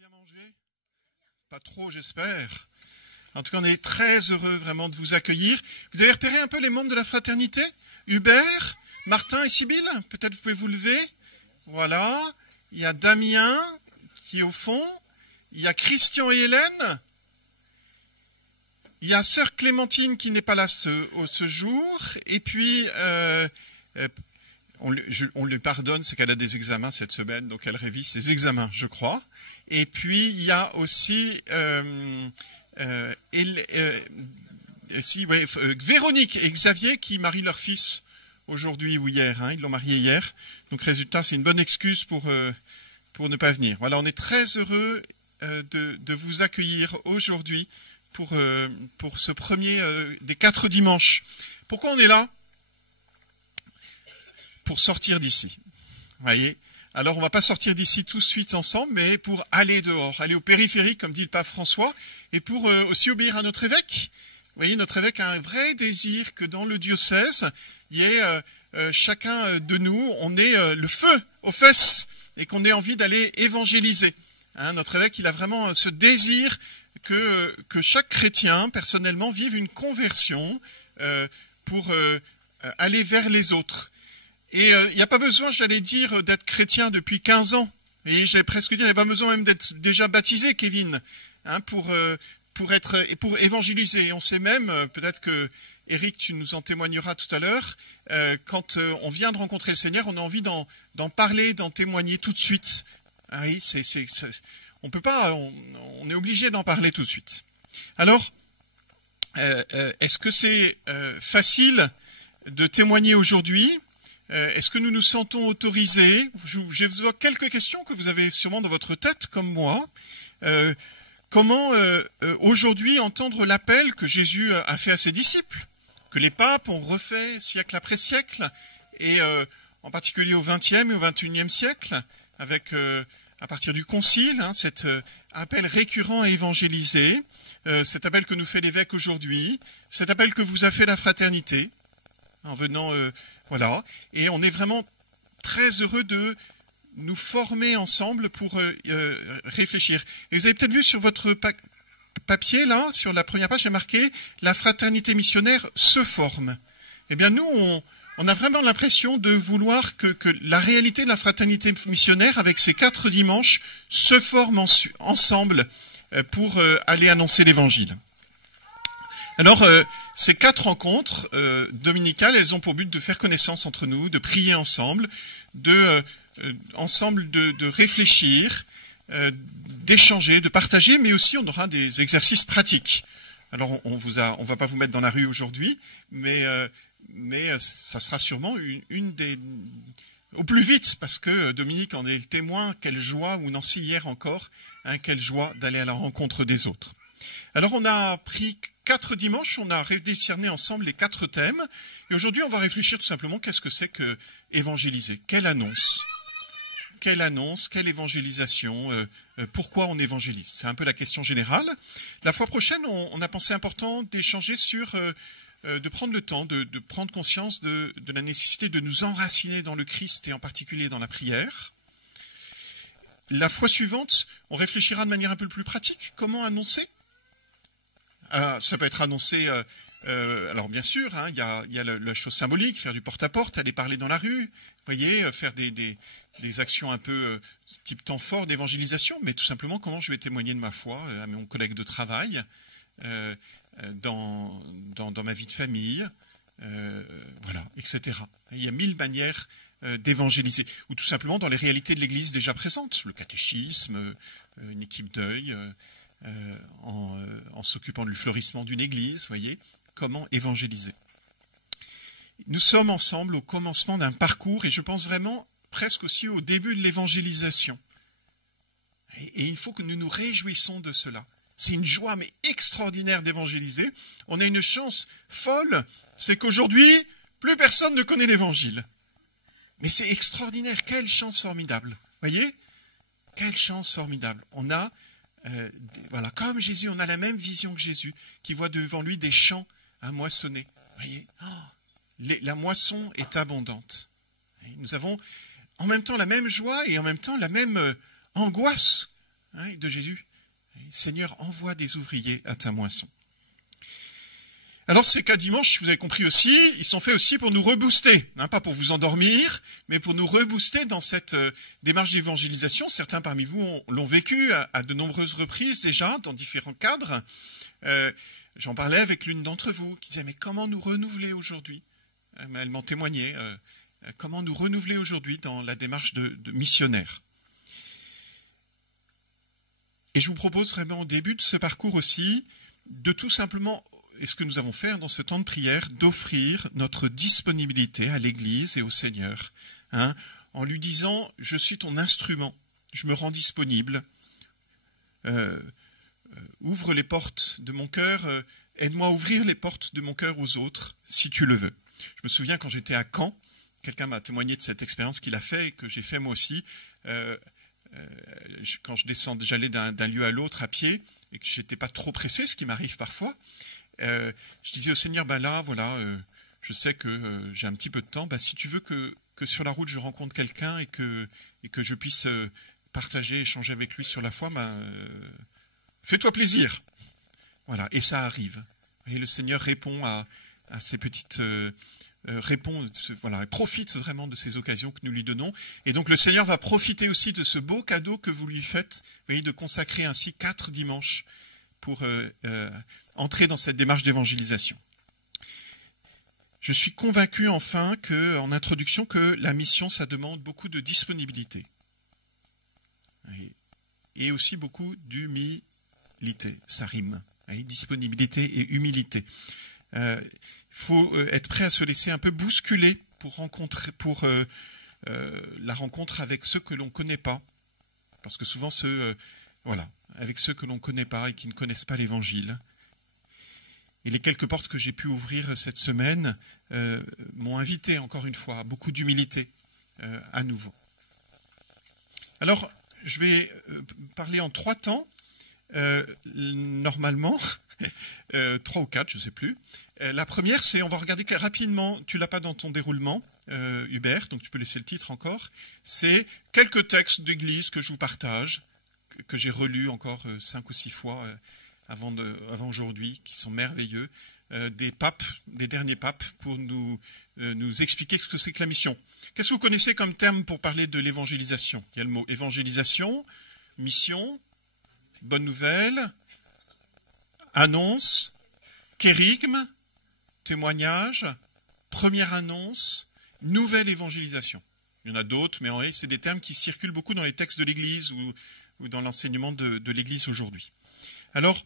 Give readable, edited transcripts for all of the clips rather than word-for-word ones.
bien mangé? Pas trop, j'espère. En tout cas, on est très heureux vraiment de vous accueillir. Vous avez repéré un peu les membres de la fraternité? Hubert, Martin et Sibylle? Peut-être vous pouvez vous lever. Voilà. Il y a Damien qui est au fond. Il y a Christian et Hélène. Il y a sœur Clémentine qui n'est pas là ce jour. Et puis, on lui pardonne, c'est qu'elle a des examens cette semaine, donc elle révise ses examens, je crois. Et puis, il y a aussi Véronique et Xavier qui marient leur fils aujourd'hui ou hier. Ils l'ont marié hier. Donc, résultat, c'est une bonne excuse pour ne pas venir. Voilà, on est très heureux de vous accueillir aujourd'hui pour ce premier des 4 dimanches. Pourquoi on est là? Pour sortir d'ici. Vous voyez? Alors, on ne va pas sortir d'ici tout de suite ensemble, mais pour aller dehors, aller au périphérique, comme dit le pape François, et pour aussi obéir à notre évêque. Vous voyez, notre évêque a un vrai désir que dans le diocèse, il y ait chacun de nous, on ait le feu aux fesses, et qu'on ait envie d'aller évangéliser. Notre évêque, il a vraiment ce désir que chaque chrétien, personnellement, vive une conversion pour aller vers les autres. Et il n'y a pas besoin, j'allais dire, d'être chrétien depuis 15 ans. Et j'allais presque dire, il n'y a pas besoin même d'être déjà baptisé, Kevin, pour évangéliser. Et on sait même, peut-être que Eric, tu nous en témoigneras tout à l'heure, quand on vient de rencontrer le Seigneur, on a envie d'en parler, d'en témoigner tout de suite. Oui, on peut pas, on est obligé d'en parler tout de suite. Alors, est-ce que c'est facile de témoigner aujourd'hui? Est-ce que nous nous sentons autorisés? Je vous vois quelques questions que vous avez sûrement dans votre tête, comme moi. Comment aujourd'hui entendre l'appel que Jésus a fait à ses disciples, que les papes ont refait siècle après siècle, et en particulier au XXe et au XXIe siècle, avec à partir du Concile, cet appel récurrent à évangéliser, cet appel que nous fait l'évêque aujourd'hui, cet appel que vous a fait la fraternité, en venant... Voilà, et on est vraiment très heureux de nous former ensemble pour réfléchir. Et vous avez peut-être vu sur votre papier, là, sur la première page, j'ai marqué « La fraternité missionnaire se forme ». Eh bien, nous, on a vraiment l'impression de vouloir que la réalité de la fraternité missionnaire, avec ces 4 dimanches, se forme ensemble pour aller annoncer l'Évangile. Alors, ces 4 rencontres dominicales, elles ont pour but de faire connaissance entre nous, de prier ensemble, de réfléchir, d'échanger, de partager, mais aussi on aura des exercices pratiques. Alors, on va pas vous mettre dans la rue aujourd'hui, mais ça sera sûrement une des... Au plus vite, parce que Dominique en est le témoin, quelle joie, ou Nancy hier encore, quelle joie d'aller à la rencontre des autres. Alors, on a pris 4 dimanches, on a décerné ensemble les 4 thèmes. Et aujourd'hui, on va réfléchir tout simplement qu'est-ce que c'est que évangéliser? Quelle annonce? Quelle annonce? Quelle évangélisation? Pourquoi on évangélise? C'est un peu la question générale. La fois prochaine, on a pensé important d'échanger sur... de prendre le temps, de prendre conscience de la nécessité de nous enraciner dans le Christ et en particulier dans la prière. La fois suivante, on réfléchira de manière un peu plus pratique. Comment annoncer? Ça peut être annoncé, alors bien sûr, il y a la chose symbolique, faire du porte-à-porte, aller parler dans la rue, vous voyez, faire des actions un peu type temps fort d'évangélisation, mais tout simplement comment je vais témoigner de ma foi à mon collègue de travail, dans ma vie de famille, voilà, etc. Il y a 1000 manières d'évangéliser, ou tout simplement dans les réalités de l'Église déjà présentes, le catéchisme, une équipe d'œil, en s'occupant du fleurissement d'une église, voyez, comment évangéliser. Nous sommes ensemble au commencement d'un parcours, et je pense vraiment presque aussi au début de l'évangélisation. Et il faut que nous nous réjouissons de cela. C'est une joie mais extraordinaire d'évangéliser. On a une chance folle, c'est qu'aujourd'hui, plus personne ne connaît l'évangile. Mais c'est extraordinaire, quelle chance formidable. Voyez, quelle chance formidable. On a voilà, comme Jésus, on a la même vision que Jésus, qui voit devant lui des champs à moissonner. Voyez, la moisson est abondante. Nous avons en même temps la même joie et en même temps la même angoisse hein, de Jésus. Seigneur, envoie des ouvriers à ta moisson. Alors ces 4 dimanches, vous avez compris aussi, ils sont faits aussi pour nous rebooster, hein, pas pour vous endormir, mais pour nous rebooster dans cette démarche d'évangélisation. Certains parmi vous l'ont vécu à de nombreuses reprises déjà, dans différents cadres. J'en parlais avec l'une d'entre vous, qui disait, mais comment nous renouveler aujourd'hui? Elle m'en témoignait, comment nous renouveler aujourd'hui dans la démarche de missionnaire. Et je vous propose vraiment au début de ce parcours aussi, de tout simplement, et ce que nous avons fait dans ce temps de prière, d'offrir notre disponibilité à l'Église et au Seigneur, hein, en lui disant, je suis ton instrument, je me rends disponible, ouvre les portes de mon cœur, aide-moi à ouvrir les portes de mon cœur aux autres, si tu le veux. Je me souviens quand j'étais à Caen, quelqu'un m'a témoigné de cette expérience qu'il a fait et que j'ai fait moi aussi, quand j'allais d'un lieu à l'autre à pied et que j'étais pas trop pressé, ce qui m'arrive parfois, je disais au Seigneur, ben là, voilà, je sais que j'ai un petit peu de temps, ben si tu veux que sur la route je rencontre quelqu'un et que je puisse partager, échanger avec lui sur la foi, ben, fais-toi plaisir. Voilà, et ça arrive. Et le Seigneur répond à ces petites... voilà, profite vraiment de ces occasions que nous lui donnons. Et donc le Seigneur va profiter aussi de ce beau cadeau que vous lui faites, vous voyez, de consacrer ainsi 4 dimanches pour entrer dans cette démarche d'évangélisation. Je suis convaincu enfin en introduction que la mission, ça demande beaucoup de disponibilité. Et aussi beaucoup d'humilité, ça rime. Disponibilité et humilité. Il faut être prêt à se laisser un peu bousculer pour la rencontre avec ceux que l'on ne connaît pas. Parce que souvent, avec ceux que l'on ne connaît pas et qui ne connaissent pas l'Évangile. Et les quelques portes que j'ai pu ouvrir cette semaine m'ont invité, encore une fois, à beaucoup d'humilité à nouveau. Alors, je vais parler en 3 temps, normalement, 3 ou 4, je ne sais plus. La première, c'est, on va regarder rapidement, tu ne l'as pas dans ton déroulement, Hubert, donc tu peux laisser le titre encore, c'est quelques textes d'église que je vous partage, que j'ai relus encore 5 ou 6 fois avant aujourd'hui, qui sont merveilleux, des derniers papes, pour nous expliquer ce que c'est que la mission. Qu'est-ce que vous connaissez comme terme pour parler de l'évangélisation? Il y a le mot évangélisation, mission, bonne nouvelle, annonce, kérigme, témoignage, première annonce, nouvelle évangélisation. Il y en a d'autres, mais en vrai, c'est des termes qui circulent beaucoup dans les textes de l'Église ou dans l'enseignement de l'Église aujourd'hui. Alors,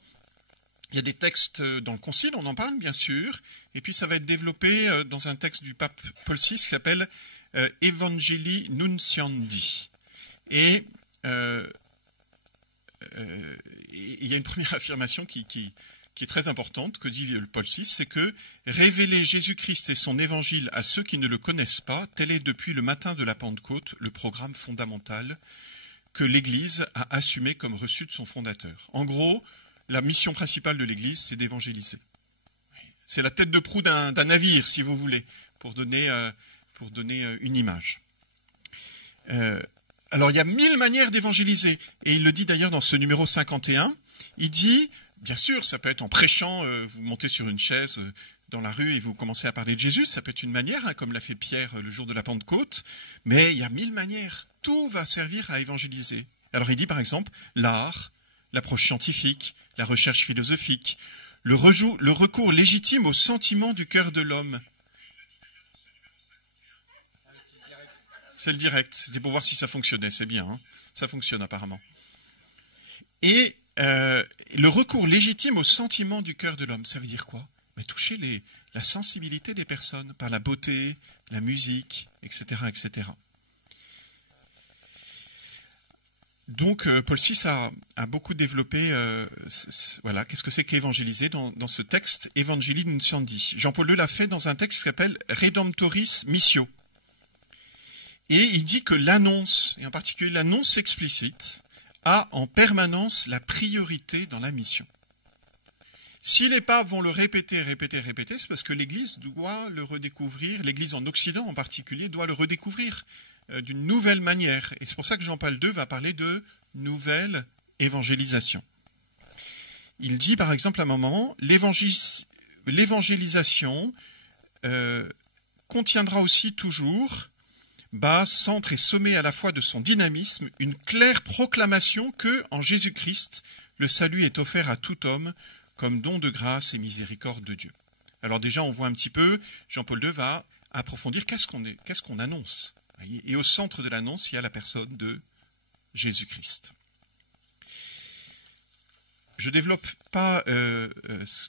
il y a des textes dans le Concile, on en parle bien sûr, et puis ça va être développé dans un texte du pape Paul VI qui s'appelle Evangelii Nuntiandi. Et il y a une première affirmation qui est très importante, que dit Paul VI, c'est que révéler Jésus-Christ et son évangile à ceux qui ne le connaissent pas, tel est depuis le matin de la Pentecôte le programme fondamental que l'Église a assumé comme reçu de son fondateur. En gros, la mission principale de l'Église, c'est d'évangéliser. C'est la tête de proue d'un navire, si vous voulez, pour donner une image. Alors, il y a 1000 manières d'évangéliser, et il le dit d'ailleurs dans ce numéro 51, il dit, bien sûr, ça peut être en prêchant, vous montez sur une chaise dans la rue et vous commencez à parler de Jésus, ça peut être une manière, hein, comme l'a fait Pierre le jour de la Pentecôte, mais il y a 1000 manières, tout va servir à évangéliser. Alors il dit par exemple, l'art, l'approche scientifique, la recherche philosophique, le recours légitime aux sentiments du cœur de l'homme. C'est le direct, c'était pour voir si ça fonctionnait, c'est bien, hein, ça fonctionne apparemment. Et le recours légitime aux sentiments du cœur de l'homme, ça veut dire quoi? Mais toucher la sensibilité des personnes par la beauté, la musique, etc., etc. Donc, Paul VI a beaucoup développé, voilà, qu'est-ce que c'est qu'évangéliser dans ce texte, Evangelii Nuntiandi. Jean-Paul II l'a fait dans un texte qui s'appelle Redemptoris Missio. Et il dit que l'annonce, et en particulier l'annonce explicite, a en permanence la priorité dans la mission. Si les papes vont le répéter, c'est parce que l'Église doit le redécouvrir, l'Église en Occident en particulier doit le redécouvrir d'une nouvelle manière. Et c'est pour ça que Jean-Paul II va parler de nouvelle évangélisation. Il dit par exemple à un moment, l'évangélisation contiendra aussi toujours, base, centre et sommet à la fois de son dynamisme, une claire proclamation que, en Jésus-Christ, le salut est offert à tout homme comme don de grâce et miséricorde de Dieu. Alors déjà, on voit un petit peu, Jean-Paul II va approfondir qu'est-ce qu'on annonce. Et au centre de l'annonce, il y a la personne de Jésus-Christ. Je ne développe pas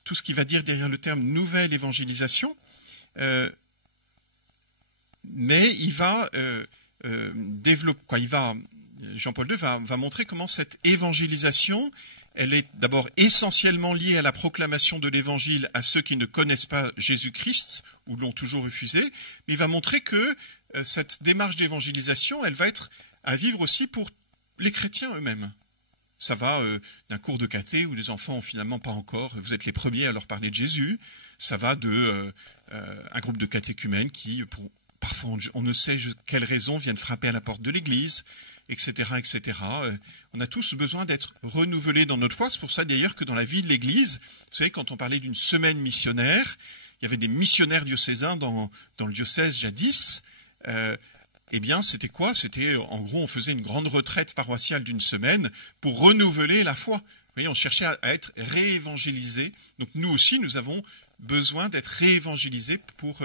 tout ce qu'il va dire derrière le terme « nouvelle évangélisation », mais il va Jean-Paul II va montrer comment cette évangélisation, elle est d'abord essentiellement liée à la proclamation de l'évangile à ceux qui ne connaissent pas Jésus-Christ ou l'ont toujours refusé, mais il va montrer que cette démarche d'évangélisation, elle va être à vivre aussi pour les chrétiens eux-mêmes. Ça va d'un cours de caté où les enfants ont finalement pas encore, vous êtes les premiers à leur parler de Jésus. Ça va de un groupe de catéchumènes qui, parfois on ne sait quelle raison, viennent frapper à la porte de l'église, etc., etc. On a tous besoin d'être renouvelés dans notre foi. C'est pour ça d'ailleurs que dans la vie de l'église, vous savez, quand on parlait d'une semaine missionnaire, il y avait des missionnaires diocésains dans le diocèse jadis. Eh bien, c'était quoi? C'était, en gros, on faisait une grande retraite paroissiale d'une semaine pour renouveler la foi. Vous voyez, on cherchait à être réévangélisés. Donc nous aussi, nous avons besoin d'être réévangélisés pour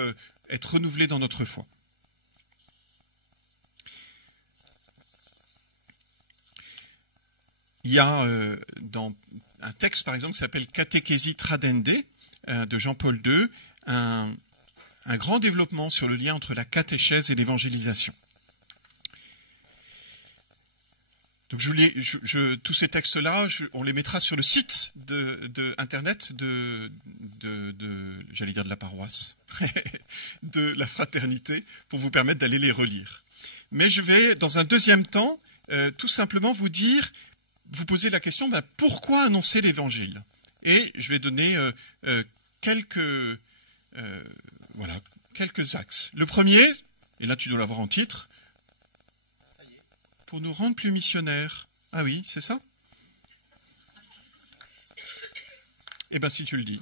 être renouvelés dans notre foi. Il y a dans un texte, par exemple, qui s'appelle Catechesis Tradende de Jean-Paul II, un grand développement sur le lien entre la catéchèse et l'évangélisation. Donc tous ces textes-là, on les mettra sur le site de Internet j'allais dire de la paroisse, de la fraternité, pour vous permettre d'aller les relire. Mais je vais, dans un deuxième temps, tout simplement vous poser la question, pourquoi annoncer l'évangile? Et je vais donner quelques axes. Le premier, et là tu dois l'avoir en titre, pour nous rendre plus missionnaires. Ah oui, c'est ça? Eh bien, si tu le dis.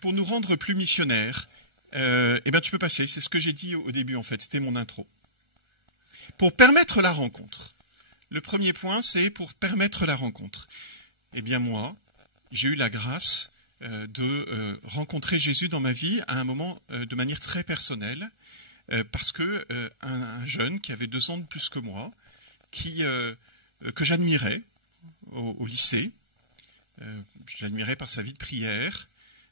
Pour nous rendre plus missionnaires, tu peux passer. C'est ce que j'ai dit au début, en fait. C'était mon intro. Pour permettre la rencontre. Le premier point, c'est pour permettre la rencontre. Eh bien, moi, j'ai eu la grâce de rencontrer Jésus dans ma vie à un moment de manière très personnelle, parce que un jeune qui avait 2 ans de plus que moi, que j'admirais au lycée, je l'admirais par sa vie de prière,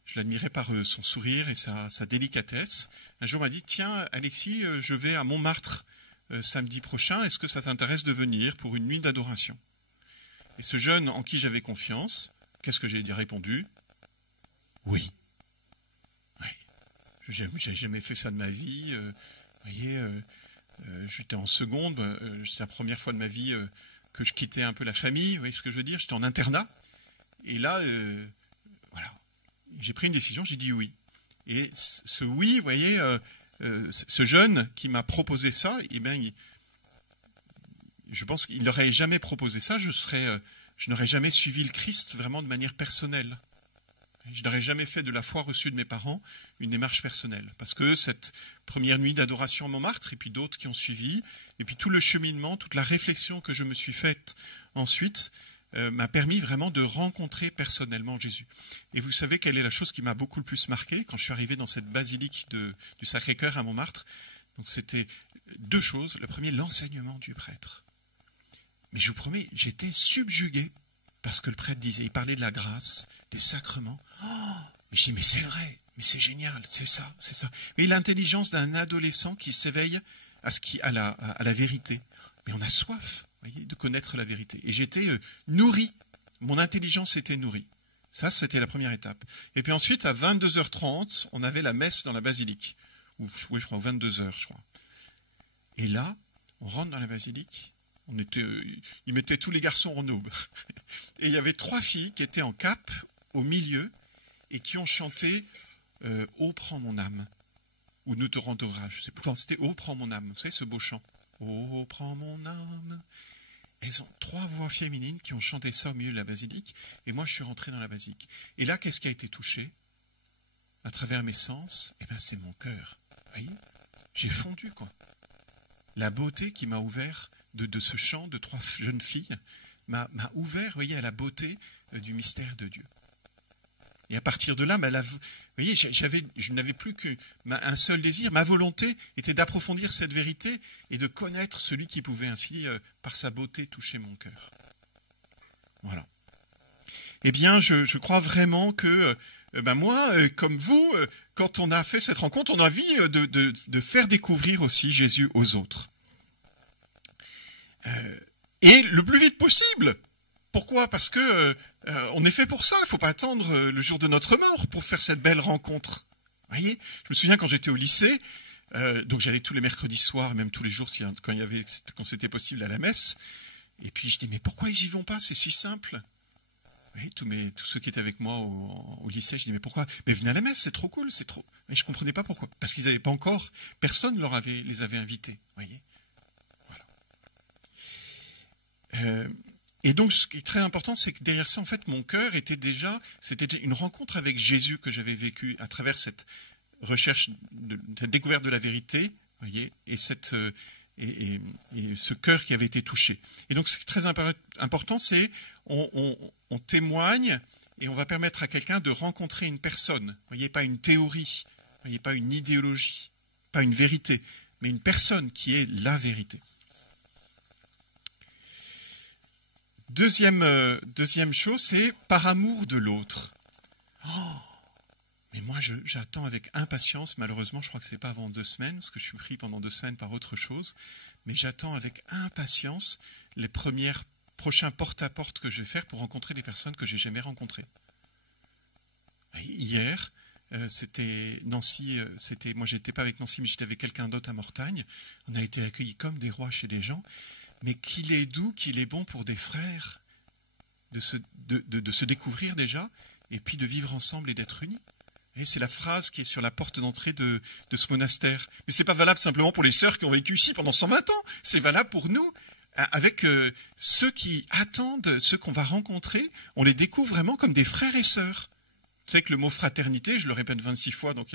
je l'admirais par son sourire et sa délicatesse. Un jour, il m'a dit, tiens, Alexis, je vais à Montmartre samedi prochain, est-ce que ça t'intéresse de venir pour une nuit d'adoration? Et ce jeune en qui j'avais confiance, qu'est-ce que j'ai répondu? Oui. J'ai jamais fait ça de ma vie. Vous voyez, j'étais en seconde. C'était la première fois de ma vie que je quittais un peu la famille. Vous voyez ce que je veux dire? J'étais en internat. Et là, j'ai pris une décision. J'ai dit oui. Et ce oui, vous voyez, ce jeune qui m'a proposé ça, je pense qu'il n'aurait jamais proposé ça. Je n'aurais jamais suivi le Christ vraiment de manière personnelle. Je n'aurais jamais fait de la foi reçue de mes parents une démarche personnelle. Parce que cette première nuit d'adoration à Montmartre, et puis d'autres qui ont suivi, et puis tout le cheminement, toute la réflexion que je me suis faite ensuite, m'a permis vraiment de rencontrer personnellement Jésus. Et vous savez quelle est la chose qui m'a beaucoup le plus marqué quand je suis arrivé dans cette basilique du Sacré-Cœur à Montmartre? Donc c'était 2 choses. La première, l'enseignement du prêtre. Mais je vous promets, j'étais subjugué. Parce que le prêtre disait, il parlait de la grâce, des sacrements. Oh, mais je dis, mais c'est vrai, mais c'est génial, c'est ça, c'est ça. Mais l'intelligence d'un adolescent qui s'éveille à la vérité. Mais on a soif, vous voyez, de connaître la vérité. Et j'étais nourri, mon intelligence était nourrie. Ça, c'était la première étape. Et puis ensuite, à 22h30, on avait la messe dans la basilique. Oui, je crois, 22h, je crois. Et là, on rentre dans la basilique. Ils mettaient tous les garçons en aube. Et il y avait 3 filles qui étaient en cape au milieu et qui ont chanté « Ô prends mon âme » ou « Nous te rendons grâce ». C'était « Ô prends mon âme ». Vous savez ce beau chant « Ô prends mon âme ». elles ont 3 voix féminines qui ont chanté ça au milieu de la basilique, et moi je suis rentré dans la basilique. Et là, qu'est-ce qui a été touché à travers mes sens? Eh bien, c'est mon cœur. Vous voyez, j'ai fondu, quoi. La beauté qui m'a ouvert de ce chant de 3 jeunes filles m'a ouvert, vous voyez, à la beauté du mystère de Dieu. Et à partir de là, vous voyez, je n'avais plus qu'un seul désir. Ma volonté était d'approfondir cette vérité et de connaître celui qui pouvait ainsi, par sa beauté, toucher mon cœur. Voilà. Eh bien, je crois vraiment que moi, comme vous, quand on a fait cette rencontre, on a envie de faire découvrir aussi Jésus aux autres. Et le plus vite possible. Pourquoi? Parce que on est fait pour ça. Il ne faut pas attendre le jour de notre mort pour faire cette belle rencontre. Vous voyez? Je me souviens quand j'étais au lycée, donc j'allais tous les mercredis soirs, même tous les jours quand c'était possible à la messe. Et puis je dis mais pourquoi ils y vont pas? C'est si simple. Vous voyez, tous ceux qui étaient avec moi au lycée, je dis mais pourquoi? Mais venez à la messe, c'est trop cool, c'est trop. Mais je comprenais pas pourquoi. Parce qu'ils n'avaient pas encore, personne les avait invités. Vous voyez? Voilà. Et donc, ce qui est très important, c'est que derrière ça, en fait, mon cœur c'était une rencontre avec Jésus que j'avais vécue à travers cette recherche, cette découverte de la vérité, voyez, et ce cœur qui avait été touché. Et donc, ce qui est très important, c'est on témoigne et on va permettre à quelqu'un de rencontrer une personne. Voyez, pas une théorie, voyez, pas une idéologie, pas une vérité, mais une personne qui est la vérité. Deuxième chose, c'est par amour de l'autre. Oh, mais moi, j'attends avec impatience, malheureusement, je crois que ce n'est pas avant 2 semaines, parce que je suis pris pendant 2 semaines par autre chose, mais j'attends avec impatience les prochains porte-à-porte que je vais faire pour rencontrer des personnes que j'ai jamais rencontrées. Hier, c'était Nancy, moi j'étais pas avec Nancy, mais j'étais avec quelqu'un d'autre à Mortagne. On a été accueillis comme des rois chez des gens. Mais qu'il est doux, qu'il est bon pour des frères de se découvrir déjà, et puis de vivre ensemble et d'être unis. Et c'est la phrase qui est sur la porte d'entrée de ce monastère. Mais ce n'est pas valable simplement pour les sœurs qui ont vécu ici pendant 120 ans. C'est valable pour nous, avec ceux qui attendent, ceux qu'on va rencontrer. On les découvre vraiment comme des frères et sœurs. Vous savez que le mot fraternité, je le répète 26 fois, donc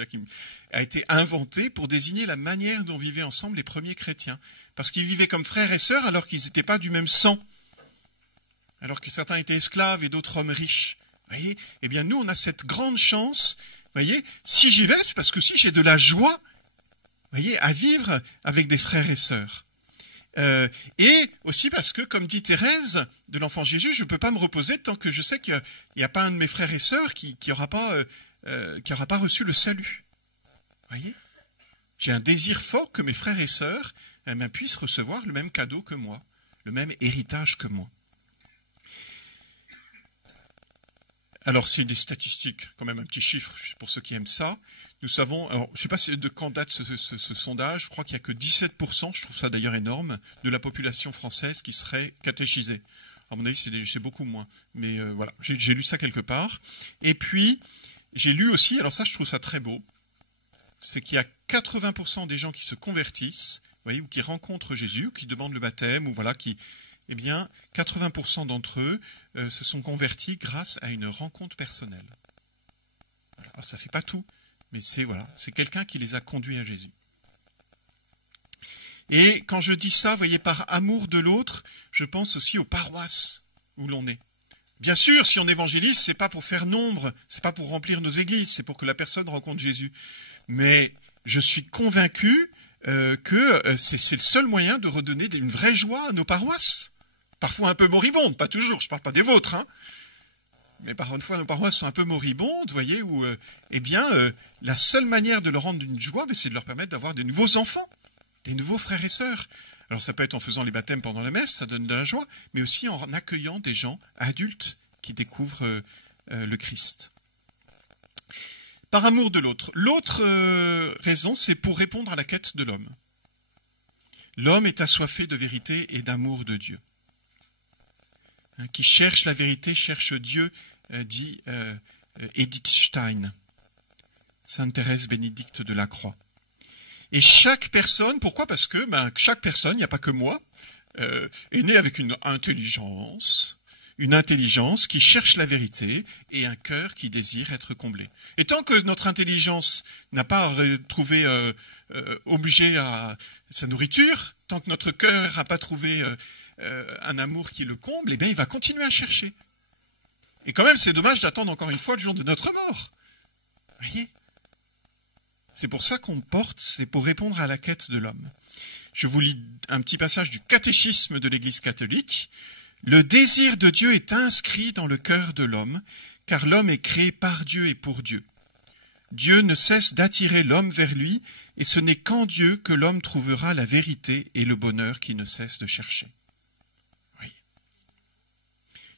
a été inventé pour désigner la manière dont vivaient ensemble les premiers chrétiens. Parce qu'ils vivaient comme frères et sœurs alors qu'ils n'étaient pas du même sang. Alors que certains étaient esclaves et d'autres hommes riches. Vous voyez? Eh bien, nous, on a cette grande chance. Vous voyez? Si j'y vais, c'est parce que si j'ai de la joie, vous voyez, à vivre avec des frères et sœurs. Et aussi parce que, comme dit Thérèse de l'Enfant Jésus, je ne peux pas me reposer tant que je sais qu'il n'y a pas un de mes frères et sœurs qui n'aura pas reçu le salut. Vous voyez? J'ai un désir fort que mes frères et sœurs puissent recevoir le même cadeau que moi, le même héritage que moi. Alors, c'est des statistiques, quand même un petit chiffre pour ceux qui aiment ça. Nous savons, alors, je ne sais pas de quand date ce sondage, je crois qu'il n'y a que 17%, je trouve ça d'ailleurs énorme, de la population française qui serait catéchisée. À mon avis, c'est beaucoup moins. Mais voilà, j'ai lu ça quelque part. Et puis, j'ai lu aussi, alors ça, je trouve ça très beau, c'est qu'il y a 80% des gens qui se convertissent, vous voyez, ou qui rencontrent Jésus, ou qui demandent le baptême, ou voilà, eh bien, 80% d'entre eux se sont convertis grâce à une rencontre personnelle. Voilà. Alors, ça ne fait pas tout, mais c'est quelqu'un qui les a conduits à Jésus. Et quand je dis ça, vous voyez, par amour de l'autre, je pense aussi aux paroisses où l'on est. Bien sûr, si on évangélise, c'est pas pour faire nombre, c'est pas pour remplir nos églises, c'est pour que la personne rencontre Jésus. Mais je suis convaincu que c'est le seul moyen de redonner une vraie joie à nos paroisses. Parfois un peu moribondes, pas toujours, je ne parle pas des vôtres, hein. Mais parfois nos paroisses sont un peu moribondes, vous voyez, où la seule manière de leur rendre une joie, c'est de leur permettre d'avoir des nouveaux enfants, des nouveaux frères et sœurs. Alors ça peut être en faisant les baptêmes pendant la messe, ça donne de la joie, mais aussi en accueillant des gens adultes qui découvrent le Christ. Par amour de l'autre. L'autre raison, c'est pour répondre à la quête de l'homme. L'homme est assoiffé de vérité et d'amour de Dieu. Qui cherche la vérité, cherche Dieu, dit Edith Stein, Sainte Thérèse Bénédicte de la Croix. Et chaque personne, pourquoi? Parce que chaque personne, il n'y a pas que moi, est né avec une intelligence qui cherche la vérité et un cœur qui désire être comblé. Et tant que notre intelligence n'a pas trouvé obligé à sa nourriture, tant que notre cœur n'a pas trouvé un amour qui le comble, eh bien, il va continuer à chercher. Et quand même, c'est dommage d'attendre encore une fois le jour de notre mort. Vous voyez ? C'est pour ça qu'on porte, c'est pour répondre à la quête de l'homme. Je vous lis un petit passage du catéchisme de l'Église catholique. Le désir de Dieu est inscrit dans le cœur de l'homme, car l'homme est créé par Dieu et pour Dieu. Dieu ne cesse d'attirer l'homme vers lui, et ce n'est qu'en Dieu que l'homme trouvera la vérité et le bonheur qu'il ne cesse de chercher. Oui.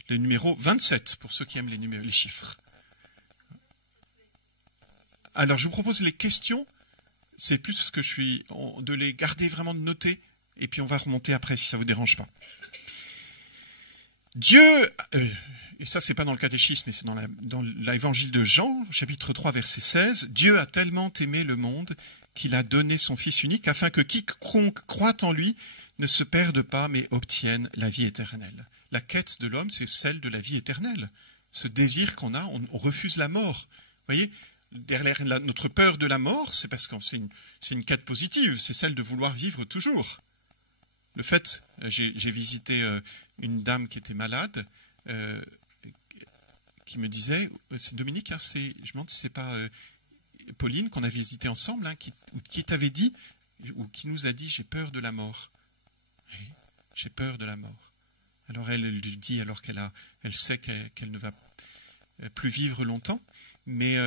Le numéro 27, pour ceux qui aiment les chiffres. Alors, je vous propose les questions, c'est plus parce que de les garder vraiment de noter, et puis on va remonter après si ça ne vous dérange pas. Dieu, et ça c'est pas dans le catéchisme, mais c'est dans l'évangile de Jean, chapitre 3, verset 16, Dieu a tellement aimé le monde qu'il a donné son Fils unique, afin que quiconque croit en lui ne se perde pas, mais obtienne la vie éternelle. La quête de l'homme, c'est celle de la vie éternelle. Ce désir qu'on a, on refuse la mort. Vous voyez, derrière notre peur de la mort, c'est parce que c'est une quête positive, c'est celle de vouloir vivre toujours. Le fait, j'ai visité une dame qui était malade, qui me disait, c'est Dominique, hein, je me demande si c'est pas Pauline qu'on a visité ensemble, hein, qui t'avait dit, ou qui nous a dit, j'ai peur de la mort. Oui, j'ai peur de la mort. Alors elle lui dit, alors elle sait qu'elle ne va plus vivre longtemps, mais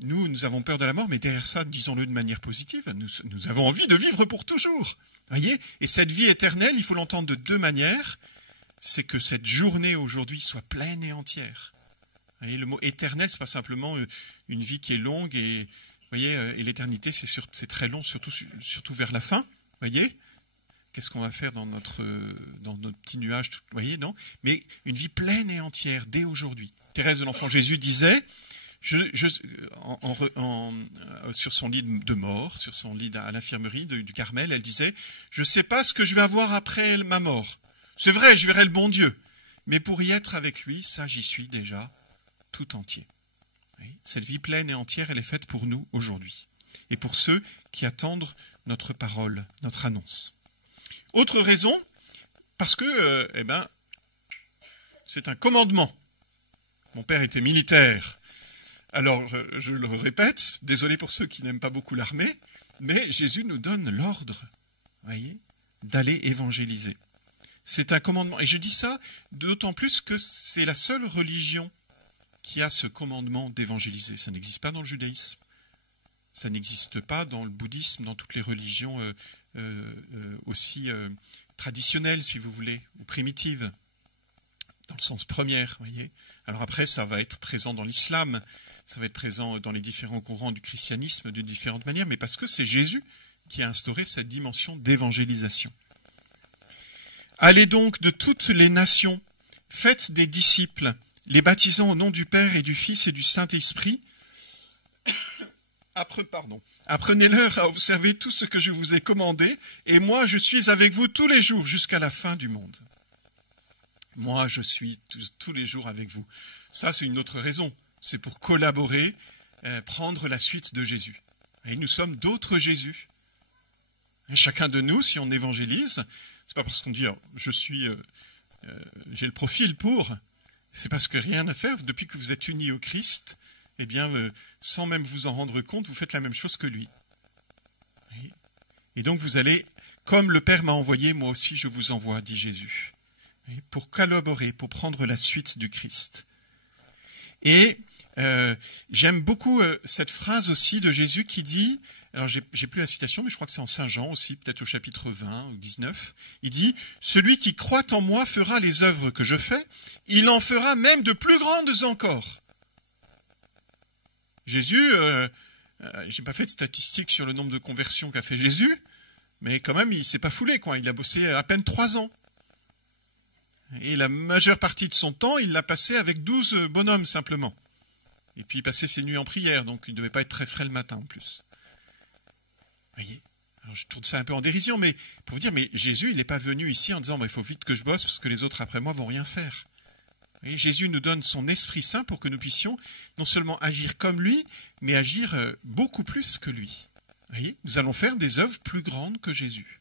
nous avons peur de la mort, mais derrière ça, disons-le de manière positive, nous avons envie de vivre pour toujours. Voyez ? Et cette vie éternelle, il faut l'entendre de deux manières. C'est que cette journée aujourd'hui soit pleine et entière. Voyez, le mot éternel, c'est pas simplement une vie qui est longue et voyez, et l'éternité, c'est très long, surtout vers la fin. Voyez ? Qu'est-ce qu'on va faire dans notre petit nuage ? Voyez, non ? Mais une vie pleine et entière dès aujourd'hui. Thérèse de l'Enfant Jésus disait, sur son lit de mort, sur son lit à l'infirmerie du Carmel, elle disait « Je ne sais pas ce que je vais avoir après ma mort. C'est vrai, je verrai le bon Dieu. Mais pour y être avec lui, ça, j'y suis déjà tout entier. » Cette vie pleine et entière, elle est faite pour nous aujourd'hui. Et pour ceux qui attendent notre parole, notre annonce. Autre raison, parce que c'est un commandement. Mon père était militaire. Alors, je le répète, désolé pour ceux qui n'aiment pas beaucoup l'armée, mais Jésus nous donne l'ordre, voyez, d'aller évangéliser. C'est un commandement. Et je dis ça d'autant plus que c'est la seule religion qui a ce commandement d'évangéliser. Ça n'existe pas dans le judaïsme. Ça n'existe pas dans le bouddhisme, dans toutes les religions aussi traditionnelles, si vous voulez, ou primitives, dans le sens premier, voyez. Alors après, ça va être présent dans l'islam, ça va être présent dans les différents courants du christianisme de différentes manières, mais parce que c'est Jésus qui a instauré cette dimension d'évangélisation. Allez donc de toutes les nations, faites des disciples, les baptisant au nom du Père et du Fils et du Saint-Esprit. Apprenez-leur à observer tout ce que je vous ai commandé, et moi je suis avec vous tous les jours jusqu'à la fin du monde. Moi je suis tous les jours avec vous. Ça c'est une autre raison. C'est pour collaborer, prendre la suite de Jésus. Et nous sommes d'autres Jésus. Et chacun de nous, si on évangélise, c'est pas parce qu'on dit j'ai le profil pour, c'est parce que rien à faire. Depuis que vous êtes unis au Christ, eh bien, sans même vous en rendre compte, vous faites la même chose que lui. Et donc vous allez, comme le Père m'a envoyé, moi aussi je vous envoie, dit Jésus, pour collaborer, pour prendre la suite du Christ. Et j'aime beaucoup cette phrase aussi de Jésus qui dit, alors j'ai plus la citation, mais je crois que c'est en Saint Jean aussi, peut-être au chapitre 20 ou 19, il dit « Celui qui croit en moi fera les œuvres que je fais, il en fera même de plus grandes encore. » Jésus, j'ai pas fait de statistiques sur le nombre de conversions qu'a fait Jésus, mais quand même il s'est pas foulé, quoi. Il a bossé à peine 3 ans. Et la majeure partie de son temps, il l'a passé avec 12 bonhommes simplement. Et puis il passait ses nuits en prière, donc il ne devait pas être très frais le matin en plus. Voyez ? Alors je tourne ça un peu en dérision, mais pour vous dire, mais Jésus, il n'est pas venu ici en disant, il faut vite que je bosse parce que les autres après moi vont rien faire. Et Jésus nous donne son Esprit Saint pour que nous puissions non seulement agir comme lui, mais agir beaucoup plus que lui. Vous voyez, nous allons faire des œuvres plus grandes que Jésus.